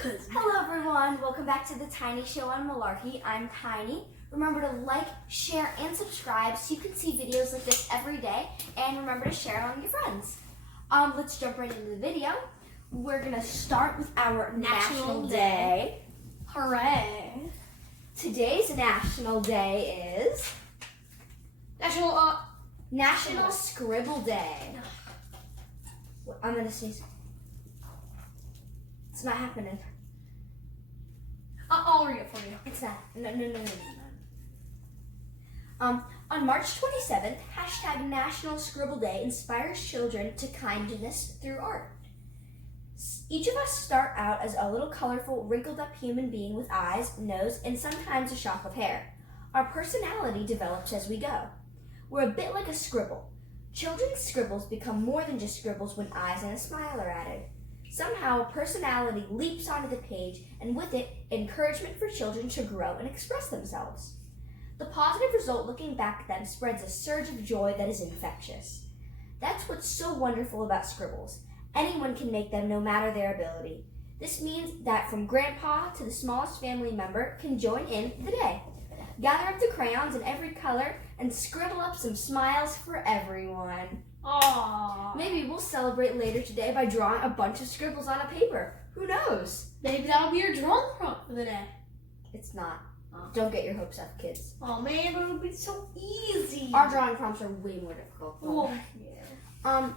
Hello everyone, welcome back to the Tiny Show on Malarkey. I'm Tiny. Remember to like, share, and subscribe so you can see videos like this every day. And remember to share it on your friends. Let's jump right into the video. We're gonna start with our National Day. Hooray! Today's National Day is National Scribble Day. I'm gonna sneeze. It's not happening. I'll read it for you. It's not. No. On March 27th, hashtag National Scribble Day inspires children to kindness through art. Each of us start out as a little colorful, wrinkled up human being with eyes, nose, and sometimes a shock of hair. Our personality develops as we go. We're a bit like a scribble. Children's scribbles become more than just scribbles when eyes and a smile are added. Somehow, personality leaps onto the page, and with it, encouragement for children to grow and express themselves. The positive result looking back at them spreads a surge of joy that is infectious. That's what's so wonderful about scribbles. Anyone can make them no matter their ability. This means that from grandpa to the smallest family member can join in the day. Gather up the crayons in every color and scribble up some smiles for everyone. Aww. Maybe we'll celebrate later today by drawing a bunch of scribbles on a paper. Who knows? Maybe that'll be your drawing prompt for the day. It's not. Don't get your hopes up, kids. Oh man, but it'll be so easy. Our drawing prompts are way more difficult. Oh, yeah.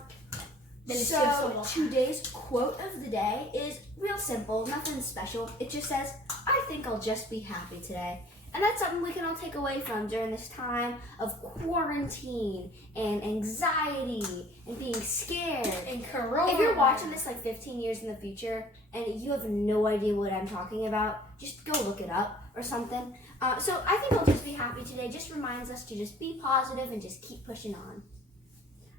So today's quote of the day is real simple, nothing special. It just says, I think I'll just be happy today. And that's something we can all take away from during this time of quarantine and anxiety and being scared. And corona. If you're watching this like 15 years in the future and you have no idea what I'm talking about, just go look it up or something. So I think I'll just be happy today just reminds us to just be positive and just keep pushing on.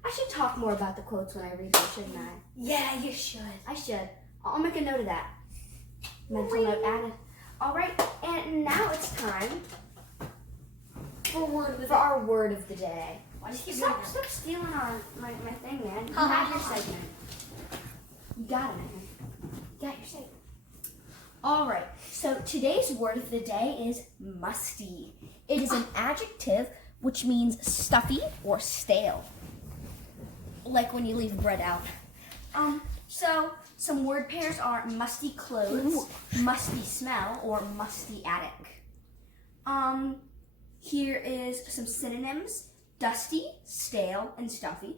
I should talk more about the quotes when I read them, shouldn't I? Yeah, you should. I should. I'll make a note of that. Mental note added. All right, and now it's time for our word of the day. Stop stealing my thing, man. You had your segment. You got it, man. You got your segment. All right, so today's word of the day is musty. It is an adjective which means stuffy or stale, like when you leave bread out. So some word pairs are musty clothes, musty smell, or musty attic. Here is some synonyms: dusty, stale, and stuffy.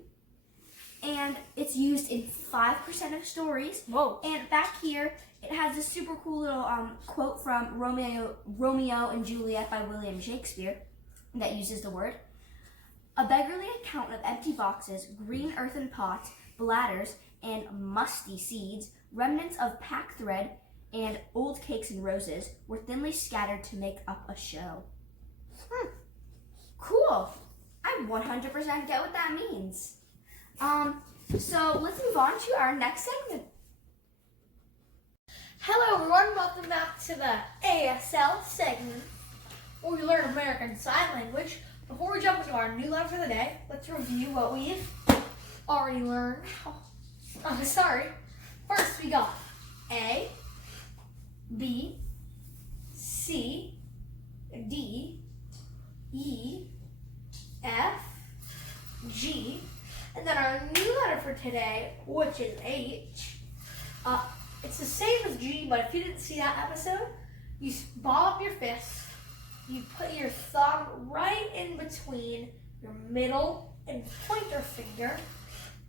And it's used in 5% of stories. Whoa. And back here, it has this super cool little quote from Romeo and Juliet by William Shakespeare that uses the word. A beggarly account of empty boxes, green earthen pots, bladders, and musty seeds, remnants of pack thread, and old cakes and roses were thinly scattered to make up a show. Cool. I 100% get what that means. So let's move on to our next segment. Hello everyone, welcome back to the ASL segment, where we learn American Sign Language. Before we jump into our new letter for the day, let's review what we've already learned. First we got A, B, C, D, E, F, G, and then our new letter for today, which is H. It's the same as G, but if you didn't see that episode, you ball up your fist, you put your thumb right in between your middle and pointer finger,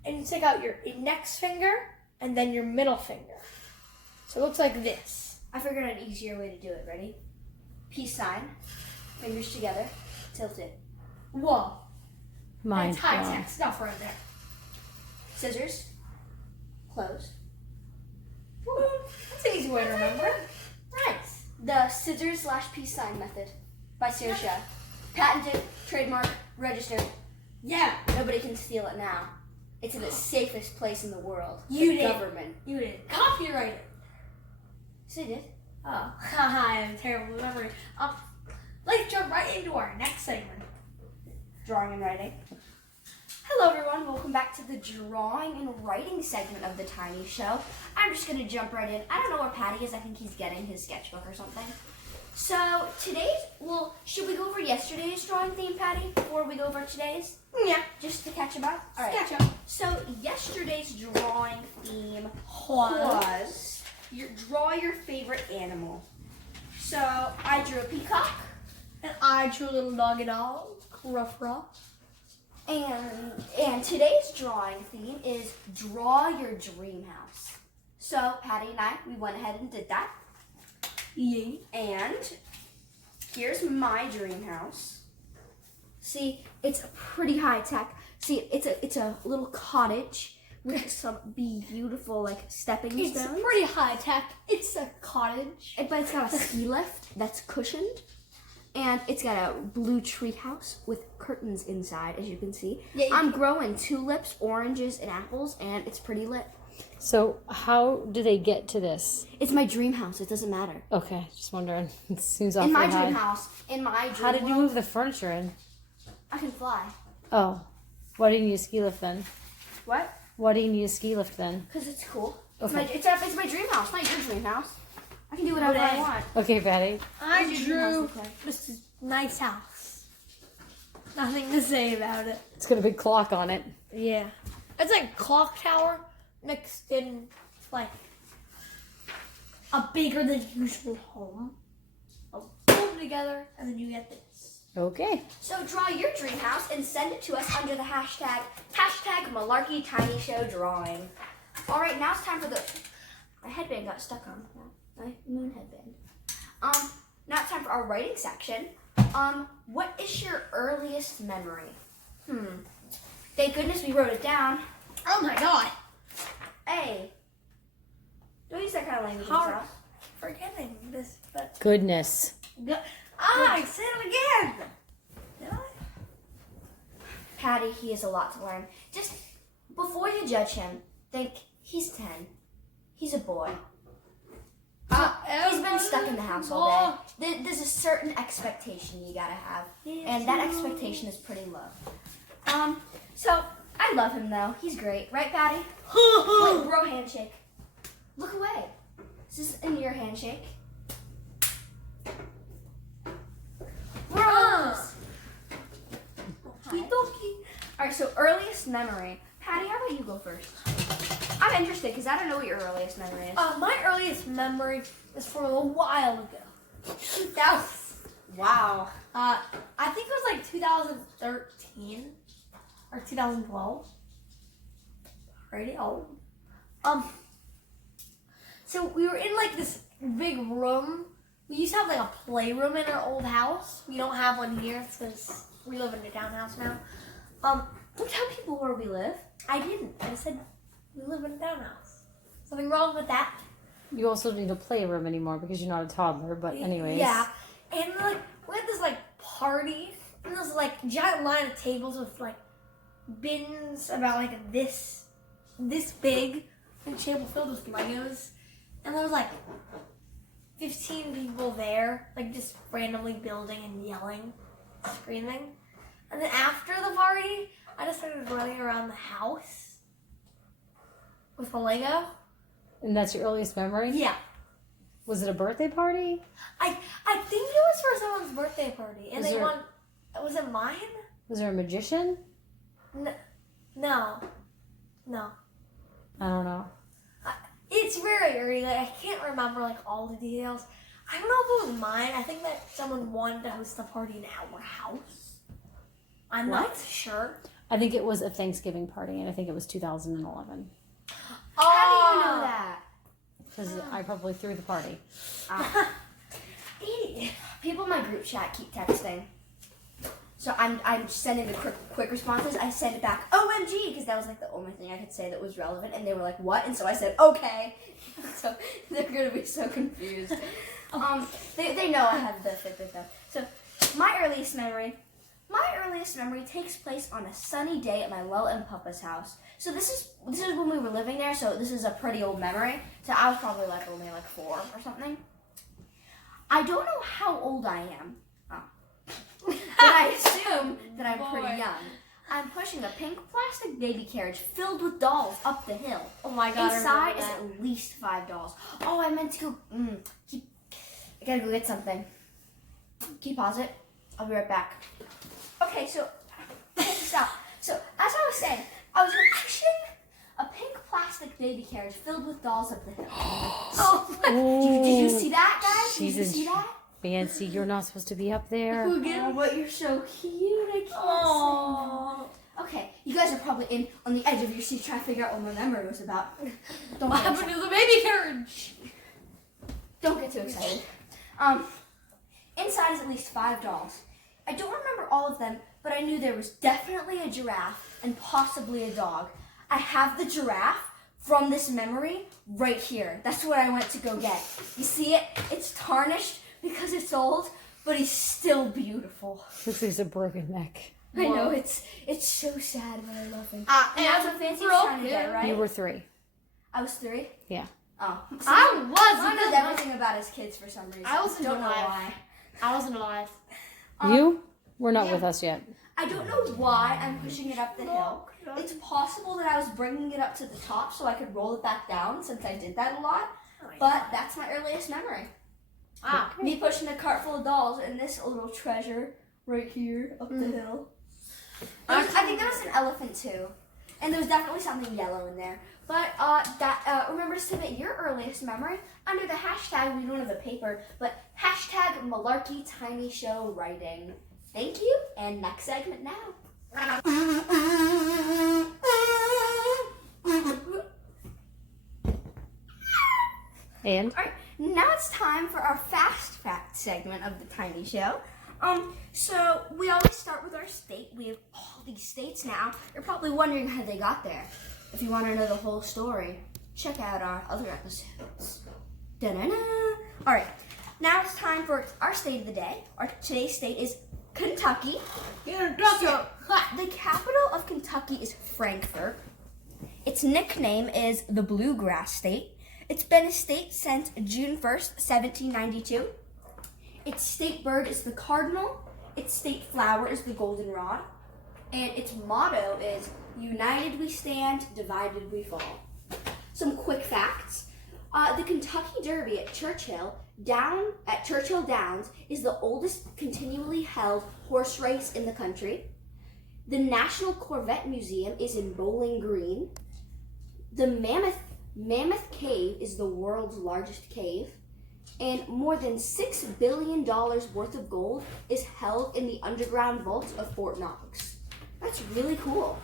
and you take out your index finger and then your middle finger. So it looks like this. I figured out an easier way to do it. Ready? Peace sign, fingers together, tilted. Whoa. Mind That's high blown. tech stuff right there. Scissors, closed. Boom. That's an easy way to remember. Nice. The scissors / peace sign method by Saoirse. Patented, trademark, registered. Yeah. Nobody can steal it now. It's in the safest place in the world. You the did. government. You did. Copyright it. So I did. Oh, haha, I have a terrible memory. Let's jump right into our next segment. Drawing and writing. Hello Hello everyone, welcome back to the drawing and writing segment of the Tiny Show. I'm just going to jump right in. I don't know where Patty is. I think he's getting his sketchbook or something. So should we go over yesterday's drawing theme, Patty, before we go over today's? Yeah. Just to catch him up? All right. Catch up. So yesterday's drawing theme was draw your favorite animal. So I drew a peacock. And I drew a little doggy dog. Ruff. And today's drawing theme is draw your dream house. So Patty and I, we went ahead and did that. Yay. And here's my dream house. See, it's pretty high tech. See, it's a little cottage with some beautiful like stepping stones. It's pretty high tech. It's a cottage. But it's got a ski lift that's cushioned. And it's got a blue tree house with curtains inside, as you can see. Yeah, I'm growing tulips, oranges, and apples, and it's pretty lit. So how do they get to this? It's my dream house. It doesn't matter. Okay, just wondering. It seems awfully In my high. dream house, in my dream How did you world, move the furniture in? I can fly. Oh, why do you need a ski lift then? What? Why do you need a ski lift then? Because it's cool. Okay. It's my dream house, not your dream house. I can do whatever I want. Okay, Patty. I What does your dream house drew look like? this is nice house. Nothing to say about it. It's got a big clock on it. Yeah. It's like a clock tower mixed in like a bigger than usual home. I'll put them together and then you get this. Okay. So draw your dream house and send it to us under the hashtag Malarkey Tiny Show Drawing. All right, now it's time for my headband got stuck on my moon headband. Now it's time for our writing section. What is your earliest memory? Thank goodness we wrote it down. Oh my god. A. Don't use that kind of language. Hard. Yourself. Forgetting this, but Goodness. I said it again. Did I? Patty, he has a lot to learn. Just before you judge him, think he's 10. He's a boy. He's been stuck in the house all day. There's a certain expectation you gotta have, and that expectation is pretty low. So I love him though. He's great, right, Patty? Wait, bro, handshake. Look away. Is this in your handshake? Bros. All right. So earliest memory. Patty, how about you go first? I'm interested because I don't know what your earliest memory is. My earliest memory is from a while ago. 2000. Wow. I think it was like 2013 or 2012. Pretty old. So we were in like this big room. We used to have like a playroom in our old house. We don't have one here because we live in a townhouse now. Don't tell people where we live. I didn't. I just said we live in a townhouse. Something wrong with that? You also don't need a playroom anymore because you're not a toddler, but anyways. Yeah. And like we had this like party and there's like giant line of tables with like bins about like this big and table filled with Legos. And there was like 15 people there, like just randomly building and yelling, screaming. And then after the party, I just started running around the house with a Lego. And that's your earliest memory? Yeah. Was it a birthday party? I think it was for someone's birthday party. And was it mine? Was there a magician? No. I don't know. It's very early. Like, I can't remember like all the details. I don't know if it was mine. I think that someone wanted to host the party in our house. I'm not sure. I think it was a Thanksgiving party, and I think it was 2011. How do you know that? Because I probably threw the party. People in my group chat keep texting. So I'm sending the quick responses. I send it back, OMG, because that was like the only thing I could say that was relevant. And they were like, what? And so I said, okay. So they're going to be so confused. They know I have the fit with them. So my earliest memory takes place on a sunny day at my Lil and Papa's house. So this is when we were living there. So this is a pretty old memory. So I was probably like only like 4 or something. I don't know how old I am. But I assume that I'm pretty young. I'm pushing a pink plastic baby carriage filled with dolls up the hill. Oh my god. Inside is at least 5 dolls. Oh, I meant to go. I gotta go get something. Can you pause it? I'll be right back. Okay, so stop. So as I was saying, I was pushing a pink plastic baby carriage filled with dolls up the hill. Oh, did you see that, guys? Did you see that? Fancy, you're not supposed to be up there. Oh, but you're so cute. I can't say. Okay, you guys are probably on the edge of your seat trying to figure out what my memory was about. What happened to the baby carriage? Don't get too excited. Inside is at least 5 dolls. I don't remember all of them, but I knew there was definitely a giraffe and possibly a dog. I have the giraffe from this memory right here. That's what I went to go get. You see it? It's tarnished because it's old, but he's still beautiful. Looks like it's a broken neck. I know, it's so sad, but I love him. And that's what Fancy was trying to get, right? You were 3. I was 3? Yeah. Oh. I He knows wasn't. everything about his kids for some reason. I wasn't don't know alive. why. I wasn't alive. You were not with us yet. I don't know why I'm pushing it up the hill. It's possible that I was bringing it up to the top so I could roll it back down since I did that a lot. But that's my earliest memory. Me pushing a cart full of dolls and this little treasure right here up the hill. I think there was an elephant too. And there was definitely something yellow in there. But remember to submit your earliest memory under the hashtag, we don't have a paper, but hashtag Malarkey Tiny Show Writing. Thank you, and next segment now. And? All right, now it's time for our fast fact segment of the Tiny Show. So we always start with our state. We have all these states now. You're probably wondering how they got there. If you want to know the whole story, check out our other episodes. Da-da-da. All right, now it's time for our state of the day. Today's state is Kentucky. So, the capital of Kentucky is Frankfort. Its nickname is the Bluegrass State. It's been a state since June 1st, 1792. Its state bird is the cardinal. Its state flower is the goldenrod. And its motto is, united we stand, divided we fall. Some quick facts. The Kentucky Derby at Churchill Downs is the oldest continually held horse race in the country. The National Corvette Museum is in Bowling Green. The Mammoth Cave is the world's largest cave. And more than $6 billion worth of gold is held in the underground vaults of Fort Knox. That's really cool.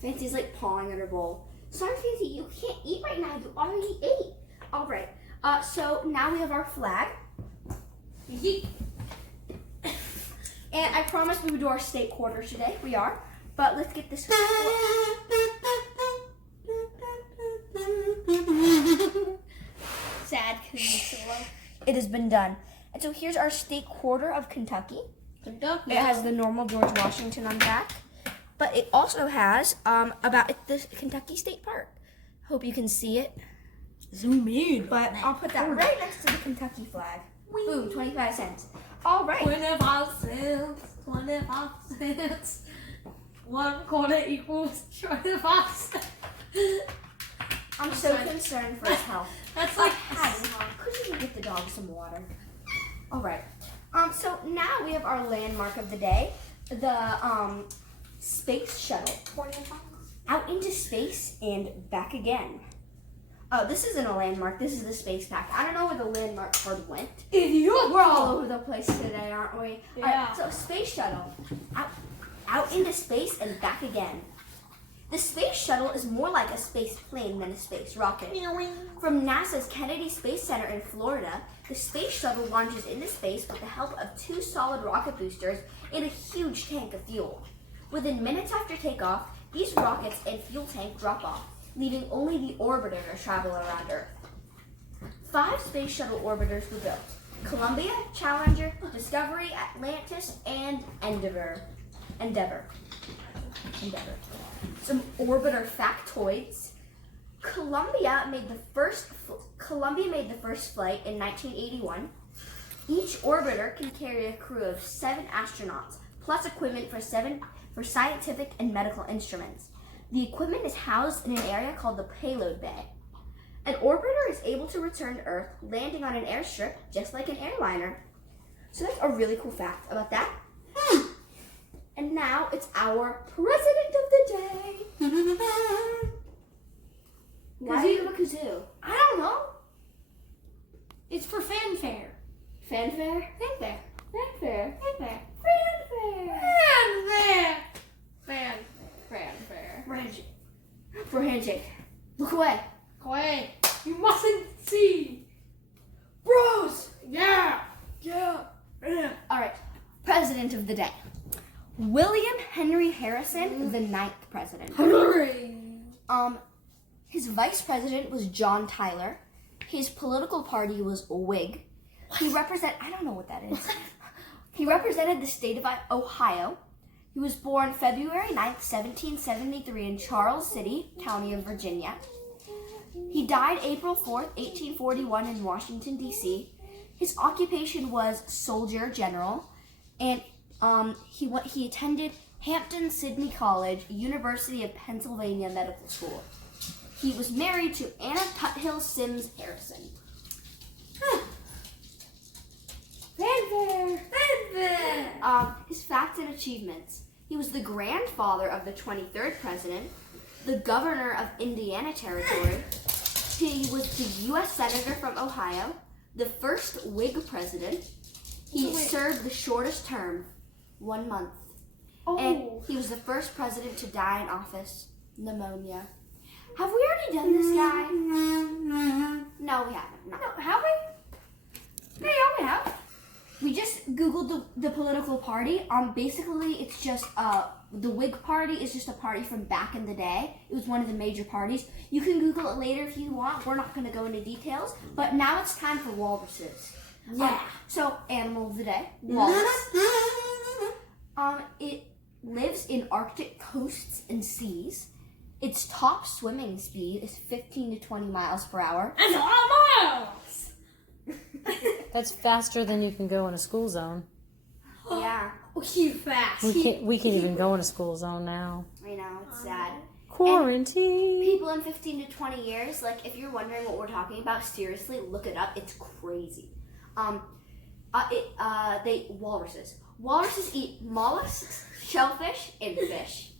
Fancy's like pawing at her bowl. Sorry, Fancy, you can't eat right now. You already ate. All right. So now we have our flag. And I promised we would do our state quarters today. We are. But let's get this. Sad because it's so low. It has been done. And so here's our state quarter of Kentucky. It has the normal George Washington on the back. But it also has about the Kentucky State Park. Hope you can see it. Zoom in. But I'll put that right next to the Kentucky flag. Boom, 25 cents. All right. 25 cents. 25 cents. 1 quarter equals 25 cents. I'm so concerned for his health. That's like Paddy, could you get the dog some water? All right. So now we have our landmark of the day, the space shuttle. Out into space and back again. Oh, this isn't a landmark. This is the space pack. I don't know where the landmark card went. We're all over the place today, aren't we? Yeah. All right, so space shuttle. Out into space and back again. The space shuttle is more like a space plane than a space rocket. From NASA's Kennedy Space Center in Florida, the space shuttle launches into space with the help of 2 solid rocket boosters and a huge tank of fuel. Within minutes after takeoff, these rockets and fuel tank drop off, leaving only the orbiter to travel around Earth. 5 space shuttle orbiters were built: Columbia, Challenger, Discovery, Atlantis, and Endeavour. Some orbiter factoids. Columbia made the first flight in 1981. Each orbiter can carry a crew of 7 astronauts, plus equipment for scientific and medical instruments. The equipment is housed in an area called the payload bay. An orbiter is able to return to Earth, landing on an airstrip just like an airliner. So that's a really cool fact about that. And now it's our president of the day. Why do you have a kazoo? I don't know. It's for fanfare. Fanfare? Fanfare. Fanfare. Fanfare. Fanfare. Fanfare. Fanfare. Handshake. For handshake. Look away. Away. You mustn't see. Bros. Yeah. Yeah. All right. President of the day. William Henry Harrison, the 9th president. Hooray. His vice president was John Tyler. His political party was Whig. I don't know what that is. He represented the state of Ohio. He was born February 9th, 1773 in Charles City, County of Virginia. He died April 4th, 1841 in Washington, D.C. His occupation was soldier general, and he attended Hampton-Sydney College, University of Pennsylvania Medical School. He was married to Anna Tuthill Sims Harrison. Fanfare. Fanfare. His facts and achievements. He was the grandfather of the 23rd president, the governor of Indiana Territory. He was the U.S. Senator from Ohio, the first Whig president. He served the shortest term, 1 month. Oh. And he was the first president to die in office, pneumonia. Have we already done this guy? No, we haven't. No. Have we? Yeah, we have. We just Googled the political party. Basically, it's just the Whig Party is just a party from back in the day. It was one of the major parties. You can Google it later if you want. We're not going to go into details. But now it's time for walruses. Yeah. So, animal of the day, walrus. It lives in Arctic coasts and seas. Its top swimming speed is 15 to 20 miles per hour. That's a lot of miles. That's faster than you can go in a school zone. Yeah, Oh, he's fast. We can't even go in a school zone now. I know, it's sad. Quarantine. People in 15 to 20 years, like if you're wondering what we're talking about, seriously, look it up. It's crazy. Walruses. Walruses eat mollusks, shellfish, and fish.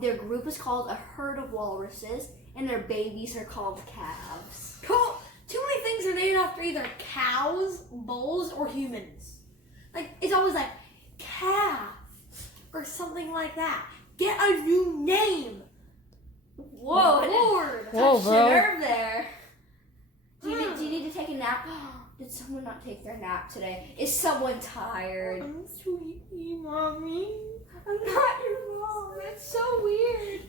Their group is called a herd of walruses, and their babies are called calves. Cool. Too many things are named after either cows, bulls, or humans. Like, it's always like, calf, or something like that. Get a new name. Whoa, Lord. Whoa, touched bro. a nerve there. Do you need to take a nap? Did someone not take their nap today? Is someone tired? I'm sweetie, mommy. I'm not your mom. It's so weird.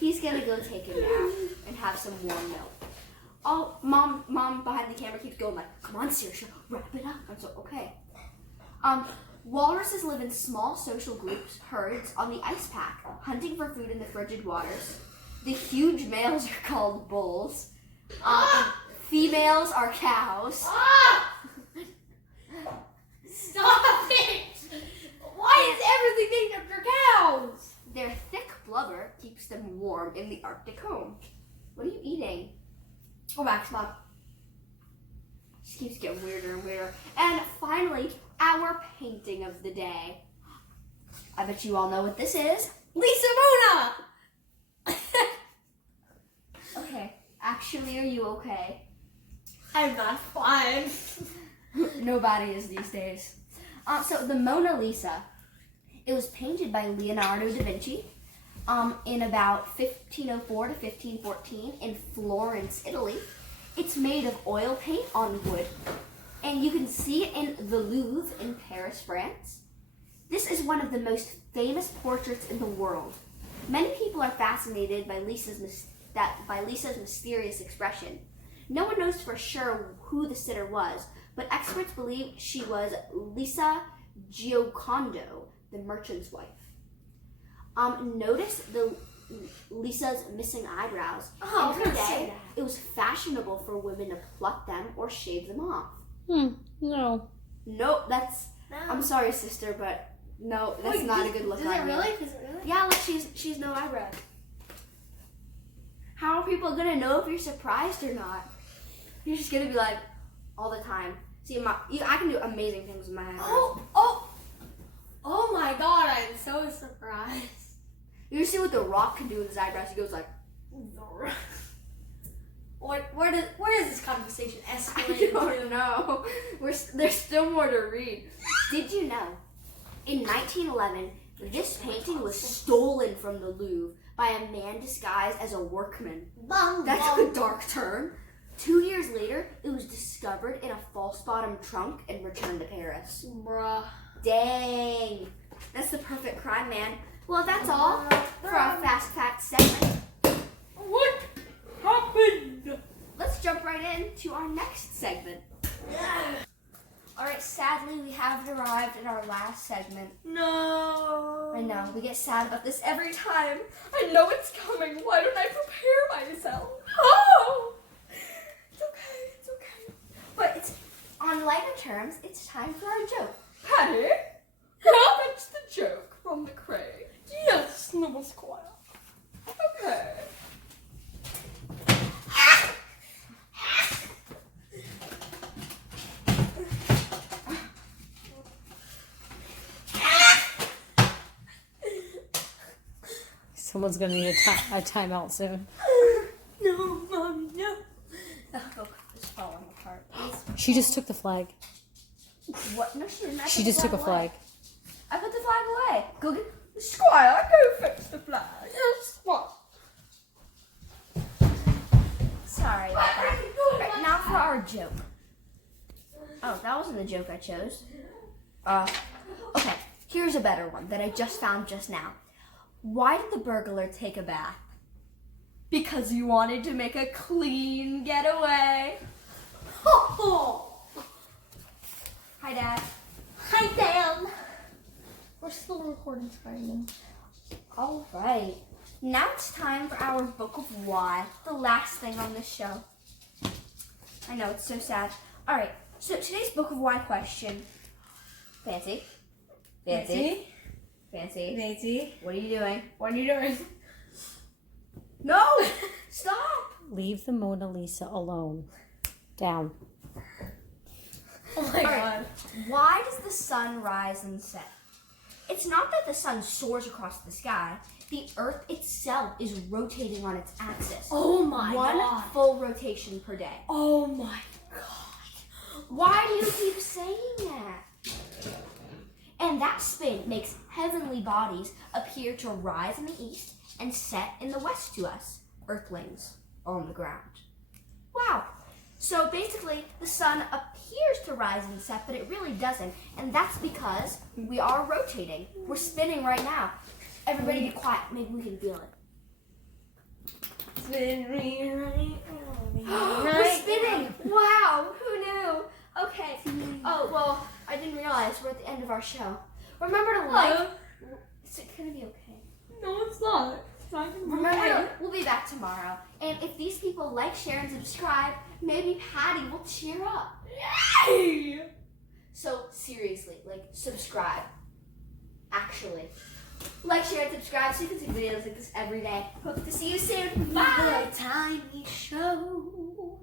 He's gonna go take a nap and have some warm milk. Oh, mom behind the camera keeps going like, come on, Saoirse, wrap it up. I'm so, okay. Walruses live in small social groups, herds, on the ice pack, hunting for food in the frigid waters. The huge males are called bulls. And females are cows. Stop it! Why is everything named after cows? Their thick blubber keeps them warm in the Arctic home. What are you eating? Go back, Mom. Just keeps getting weirder and weirder. And finally, our painting of the day. I bet you all know what this is. Lisa Mona! Okay. Actually, are you okay? I'm not fine. Nobody is these days. So the Mona Lisa, it was painted by Leonardo da Vinci in about 1504 to 1514 in Florence, Italy. It's made of oil paint on wood, and you can see it in the Louvre in Paris, France. This is one of the most famous portraits in the world. Many people are fascinated by Lisa's mysterious expression. No one knows for sure who the sitter was, but experts believe she was Lisa Giocondo, the merchant's wife. Notice Lisa's missing eyebrows. Oh, In her day, it was fashionable for women to pluck them or shave them off. No. Nope, that's. No. I'm sorry, sister, but no, that's not a good look Does on it you. really? Does it really? Yeah, look, she's no eyebrows. How are people gonna know if you're surprised or not? You're just gonna be like, all the time. See, I can do amazing things with my eyebrows. Oh my God! I'm so surprised. You see what The Rock can do with his eyebrows? He goes like, Where does this conversation I escalate? don't know. There's still more to read. Did you know? In 1911, this painting was stolen from the Louvre by a man disguised as a workman. That took a dark turn. 2 years later, it was discovered in a false bottom trunk and returned to Paris. Bruh. Dang. That's the perfect crime, man. Well, that's all for our Fast Facts segment. What happened? Let's jump right into our next segment. Alright, sadly, we have arrived at our last segment. No. I know, we get sad about this every time. I know it's coming. Why don't I prepare myself? Oh! It's okay. But it's on lighter terms, it's time for our joke. Paddy, now fetch the joke from the crate. Yes, little squire. Okay. Someone's gonna need a timeout soon. No, Mommy, no. Oh, it's falling apart. She just took the flag. What? No, she didn't. She just took a flag. I put the flag away. Go get Squire. Go fix the flag. Yes, what? Sorry about that. Right, now for our joke. Oh, that wasn't the joke I chose. Okay. Here's a better one that I just found just now. Why did the burglar take a bath? Because he wanted to make a clean getaway. Hi, Dad. Hi, Dan. We're still recording, Spider-Man. All right. Now it's time for our Book of Why, the last thing on this show. I know, it's so sad. All right, so today's Book of Why question. Fancy? Nancy? What are you doing? What are you doing? No! Stop! Leave the Mona Lisa alone. Down. Oh my All God. right. Why does the sun rise and set? It's not that the sun soars across the sky. The Earth itself is rotating on its axis. Oh my One God. full rotation per day. Oh my God. Why do you keep saying that? And that spin makes heavenly bodies appear to rise in the east and set in the west to us, Earthlings, on the ground. Wow. So basically, the sun appears to rise and set, but it really doesn't. And that's because we are rotating. We're spinning right now. Everybody be quiet. Maybe we can feel it. Spin me right. We're spinning! Wow, who knew? Okay. Oh, well, I didn't realize we're at the end of our show. Remember to like. Is it going to be okay? No, it's not. It's not gonna be Remember, okay. we'll be back tomorrow. And if these people like, share, and subscribe, maybe Patty will cheer up. Yay! So, seriously, like, subscribe. Actually. Like, share, and subscribe so you can see videos like this every day. Hope to see you soon. Bye! The tiny show.